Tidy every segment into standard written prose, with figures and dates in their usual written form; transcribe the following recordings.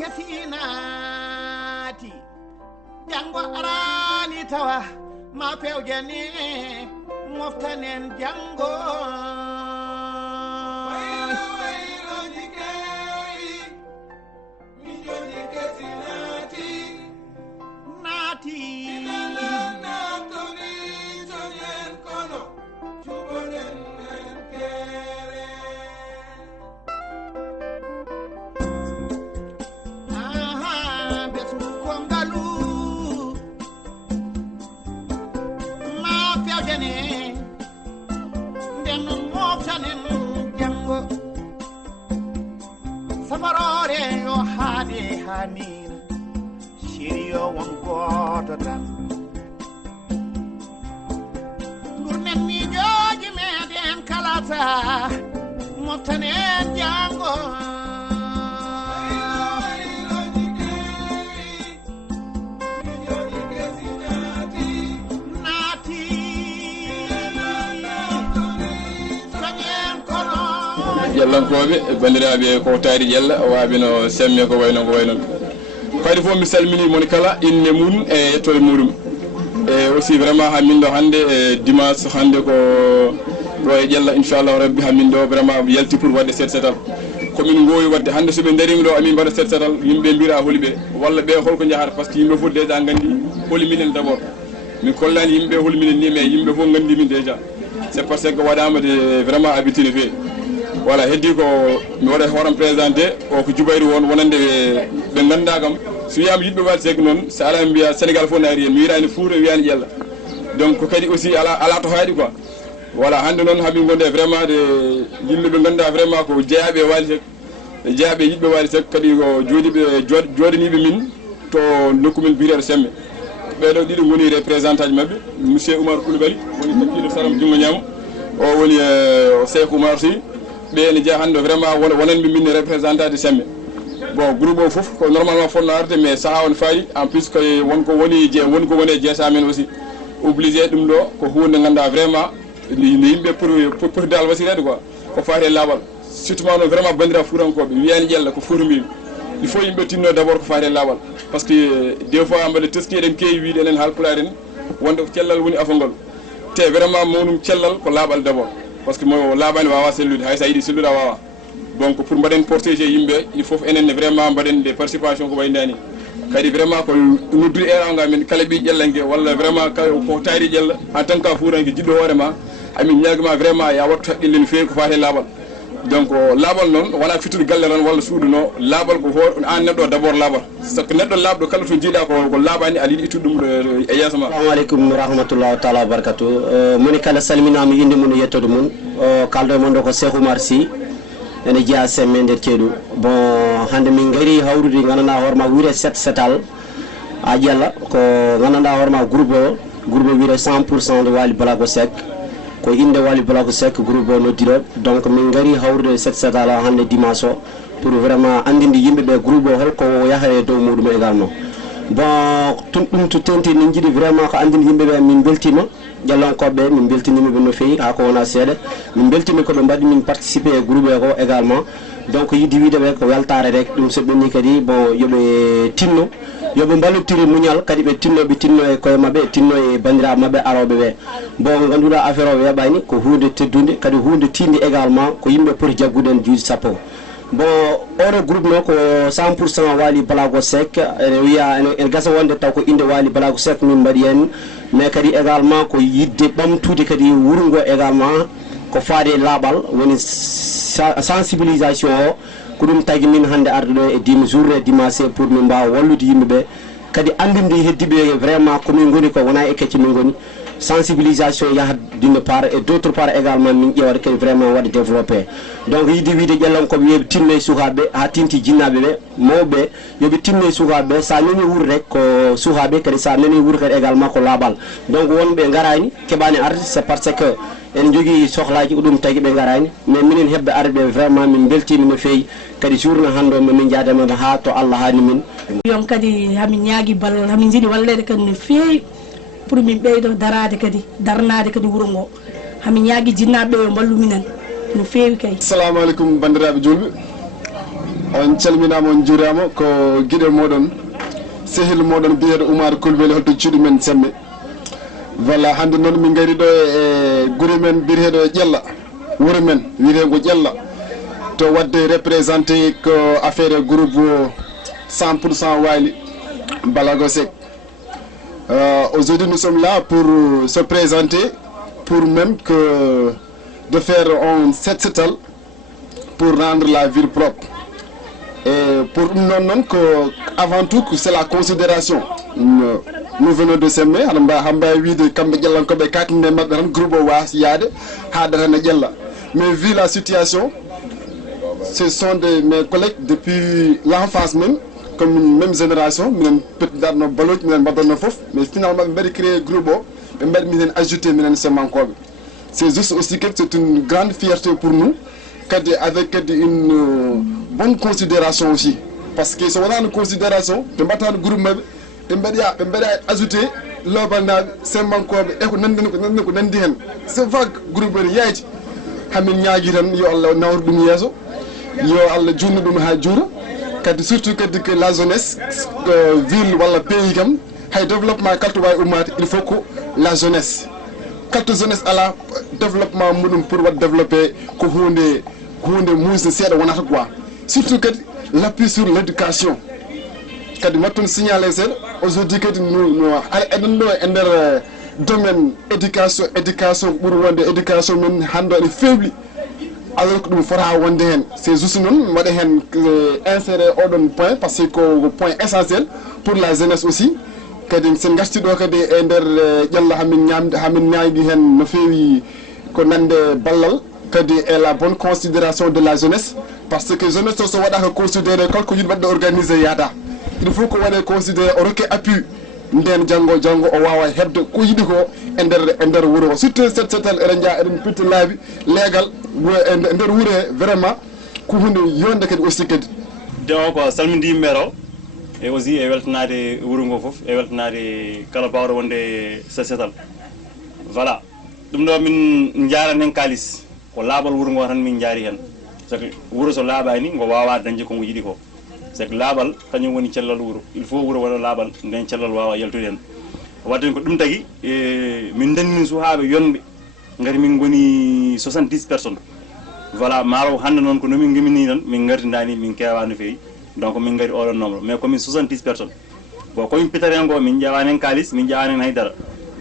kesinati jango arani tawa ma pewjani moftanen jango safarore yo hade hanina shiriyo won goto tan gurnen mi joji meden kalata motanen jango jellankoɓe bandiraɓe ko taari jella waabino semme ko wayno kadi fof mi salmini moni kala inde mum e yettode muɗum e aussi vraiment ha min ɗo hannde dimanche hannde ko ɗo e ƴella inchallahu rabbi ha min ɗo vraiment yalti pour wadde set setal komin gowi wadde hannde soɓe darima ɗo amin mbaɗa set setal yimɓe mbira holi ɓe walla ɓe holko jahata par ce que yimɓe fof déjà gandi holi minen d' abord min kollani yimɓe holi minen ni mais yimɓe fof gandi min déjà c'est parce que waɗama de vraiment habitude no fewi voilà heddi ko mi waɗa horam présenté o ko Djoubayrou won wonande ɓe ganduɗa kam so wiyama yimɓe waɗi sek noon so ala mbiya Sénégal fof naari hen mi wirani Fouta wiyani Ƴella donc kadi aussi ala to haaɗi quoi voilà hande noon hamin gonde vraiment de yimɓe ɓe ganduɗa vraiment ko jeeyaɓe waali sek jeeyaɓe yiɗɓe waali sek kadi ko joɗaniɓe min to nokku men biyeteɗo Semme ɓeɗo ɗiɗo goni représentant ji mabɓe monsieur Oumar Coulibaly woni takkiɗo saram jungo ñaamo o woni Cheikh Oumar Sy ɓe ene jeeya hannde vraiment wonanɓe min représentant de Semme bon groupe o fof ko normalement fonno arde mais saaha on faari en plus ko wonko woni e jeesa men aussi obligé ɗum ɗo ko hunde ganduɗa vraiment no yimɓe poti dal wasirede quoi ko faati e laaɓal surtout noon vraiment bandira fuurankoɓe wiyani Ƴella ko Fouta mbimi il faut yimɓe tinno d' abord ko faati e laaɓal par ce que des fois mbaɗa teski eɗen keewi wiide enen haalpulaar en wonde ko cellal woni afangol te vraiment mawɗum cellal ko laaɓal d' abord par ce que mo laaɓani wawa sellude hay sa yiiɗi sellude a wawa donc pour mbaɗen protégé yimɓe il faut enenne vraiment mbaɗen des participation ko waydani kadi vraiment ko noddude eranga men kala ɓi ƴellangue walla vraiment ko taari Ƴella en tant que fuurangue jiɗɗo hoorema amin ñaguima vraiment ya wattu haqqille no fewi ko fate laaɓal donc laaɓal noon wona fittude galle noon walla suuduno laaɓal ko an neɗɗo d' abord laaɓal so ko neɗɗo laaɓɗo kala to jiiɗa ko laaɓani aɗa yiɗi ittude ɗum e yeeso ma. Assalamu aleykum rahmatullahu taala wa barakatuh moni kala salminama inde mum e yettode mum kalɗo e mon ɗo ko Cheikh Oumar Sy ene jeeya Semme nder ceeɗu bon hande min gari hawrude gandanɗa hoorema wiire set setal ha Ƴella ko gandanɗa hoorema groupe o wiire 100% de Waly Balago Seck ko inde Waly Balago Seck groupe o noddiɗo donc min gari hawrude set setal hande dimanche o pour vraiment andinde yimɓeɓe groupe o holko yaha e dow muɗum également bon ɗum to tenti min jiiɗi vraiment ko andinde yimɓeɓe min beltima ƴellonkoɓeɓe min beltinimaɓe no fewi ha ko wona seeɗa min beltimi koɓe mbaɗi min participé e groupe e ko également donc yidde wiideɓe ko weltare rek ɗum so ɓenni kadi bon yoɓe tinno yoɓe ballodiri muñal kadi ɓe tinno e koye mabɓe tinno e bandiraɓe mabɓe aroɓe ɓe bon ganduɗa affaire o weeɓani ko hunde teddude kadi hunde tinde également ko yimɓe poti jaggude en juuɗe sappo bon oɗo groupe no ko 100% Waly Balago Seck ene wiya ene gasa wonde taw ko inde Waly Balago Seck min mbaɗi hen mais kadi également ko yidde ɓamtude kadi wuuro ngo également ko faade laaɓal woni sensibilisation o ko ɗum tagui min hande arde ɗo e journée dimanche pour min mbawa wallude yimɓeɓe kadi andinde heddiɓe vraiment komin goni ko wona e kecce min goni sensibilisation yaha d'une part et d' autre part également min ƴewata kadi vraiment waɗa développé donc yidde wiide ƴellankoɓe yoɓe tinno e sukaɓeɓe ha tinti jinnaɓeɓe mawɓe yoɓe tinno e sukaɓeɓe sa nani wuuro rek ko sukaɓe kadi sa nani wuuro kadi également ko laaɓal donc wonɓe garani keɓani arde c'est parce que en jogui sohlaji ko ɗum tagui ɓe garani mais minen hebɓe arde vraiment min beltima no fewi kadi journée hande o min jaademaɓe ha to Allah hani min yon kadi hamin ñaagui ballal hamin jiiɗi wallede kadi no fewi pour min ɓeydo darade kadi darnade kadi wuuro ngo hamin ñaagui jinnaɓe yo ballu minen no fewi kay. Assalamu aleykum bandiraɓe julɓe on calminama on juurama ko guiɗe moɗon sehil moɗon biyeɗo Oumar Coulibaly holto cuuɗi men Semme. Voilà, hande noon min gari ɗo e guri men biyeteɗo Ƴella wuuro men wiyetego Ƴella to wadde représenté ko affaire groupe 100% Wali Balago Seck. Aujourd'hui nous sommes là pour se présenter, pour même que de faire un set-setal pour rendre la ville propre. Et pour nous, avant tout, c'est la considération. Nous venons de s'aimer, mais vu la situation, ce sont mes collègues depuis l'enfance même, comme même génération, mais finalement, on a créé un groupe, on a ajouté c'est juste aussi que c'est une grande fierté pour nous, avec une bonne considération aussi. Parce que si on a une considération, on va le groupe, on va ajouter l'obana, c'est vague groupe, surtout que la jeunesse, ville ou pays, le développement, il faut que la jeunesse. Quand jeunesse à la développement pour développer surtout que l'appui sur l'éducation. Quand nous signalons aujourd'hui que nous avons un domaine éducation pour l'éducation est faible. Alors que nous ferons c'est juste nous insérer au point parce que c'est un point essentiel pour la jeunesse aussi. Kadi sen gastiɗo kadi e nder ƴalla hamin ñaagi hen no feewi ko nande ballal kadi e la bonne considération de la jeunesse parce que jeunesse so waɗaka considéré kolko yiɗi wadde organisé yaada il faut ko waɗe considéré o rokke appui nden janggo o wawa hebde ko yiɗi ko e nder wuuro o surtout setal eɗen jaa eɗen pitta laabi leegal e nder wuuro he vraiment ko hunde yonde kadi aussi kadi donc salmindi yimɓe o et aussi e weltanade wuro ngo fof e weltanade kala bawɗo wonde sesetal voilà ɗum ɗo min jaran hen kalis ko laaɓal wuro ngo tan min jaari hen sabi wuro so laaɓani ngo wawa dañde ko ngo yiɗi ko sabi laaɓal kañum woni cellal wuro il faut wuro waɗa laaɓal nden cellal wawa yaltude hen wadde ko ɗum tagui min denmin suhaɓe yonɓe gari min goni 70 personnes voilà maro hande noon ko nomin gimini tan min gardidani min kewa no fewi donc min gari oɗon nombre mais comme 70 personnes bon komin pitare hen go min ƴewani hen kalis min ƴewani hen haydara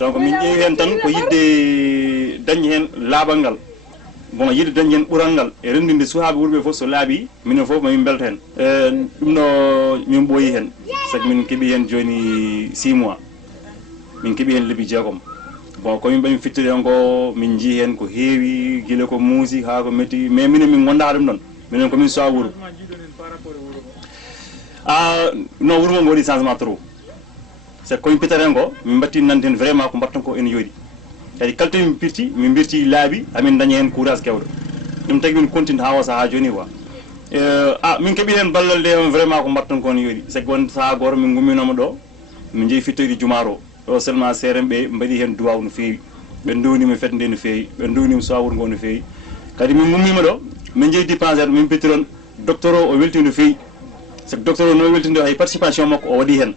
donc min ƴeewi hen tan ko yidde dañde hen laaɓal ngal bon yidde dañde hen ɓural ngal e rendinde suhaɓe wuurɓe foof so laaɓi minen foof mamin belta hen ɗum ɗo min ɓooyi hen sabi min keeɓi hen joni 6 mois min keeɓi hen lebbi jeegom bon komin ɓamin fittude hen ko min jii hen ko heewi guila ko muusi ha ko metti mais minen min gondaka ɗum ɗon minen komin sowa wuuro non wuro ngo waɗi changement trop c'est komin pitare hen ko min batti nande hen vraiment ko mbatton ko ene yooɗi kadi kala to min birti laaɓi amin daña hen courage kewɗo ɗum tagui min continue ha wasa ha joni quoi min keeɓi hen ballal nde vraiment ko mbatton ko ene yooɗi sabi won saaha goto min gumminoma ɗo min jeeyi fittoyde jumaro ɗo seulement seeren ɓe mbaɗi hen duwaw no fewi ɓe downima fedde nde no fewi ɓe downima sowa wuuro ngo no fewi kadi min gummima ɗo min jeeyi dépense min pettiron docteur o welti no fewi sabi docteur o no weltinde hay participation makko o waɗi hen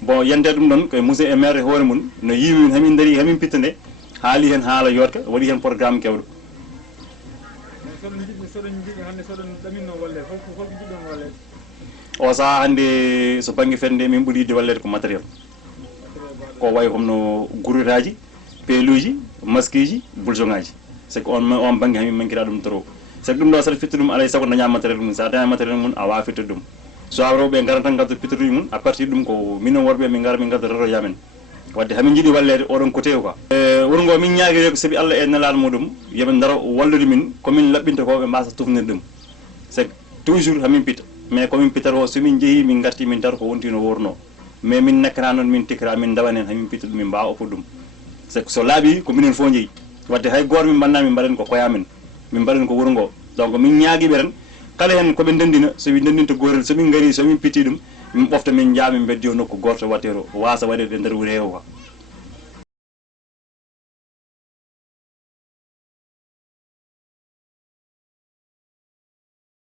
bon yande ɗum ɗon koye monsieur e maire hoore mum no yiwi min hamin daari hamin pitta nde haali hen haala yotka waɗi hen programme kewɗo o saaha hande so banggue fende min ɓuuri yidde wallede ko matériel ko way homno gouriraji peeluji masque ji bouljon ngaji sabi on banggue hamin mankira ɗum trop sabi ɗum ɗo saɗa fitta ɗum alay saago daña matériel mum sa daña matériel mum a wawa fittude ɗum so rewɓe garan tan gadda pittoruji mum à partir ɗum ko minen worɓe min gara min gadda retoya men wadde hamin jiiɗi wallede oɗon côté quoi wuro ngo min ñaagui ko saabi Allah e nelaɗo muɗum yoɓe daaro wallude min komin laɓɓinta ko ɓe mbasa tufnir ɗum c'est toujours hamin pitta mais komin pittata o somin jeehi min garti min tar ko wonti no worno mais min nekkata noon min tikkata min dawan hen hamin pitta ɗum min mbawa oppude ɗum c'est so laaɓi ko minen fo jeeyi wadde hay goto min mbanna min mbaɗen ko koyamen min mbaɗen ko wuro ngo donc min ñaaguiɓe tan kala hen koɓe ndendina somin ndendinta gorel somin gari somin pitti ɗum min ɓofta min jaa min beddi o nokku goto wattero wasa waɗede e nder wuuro he o quoi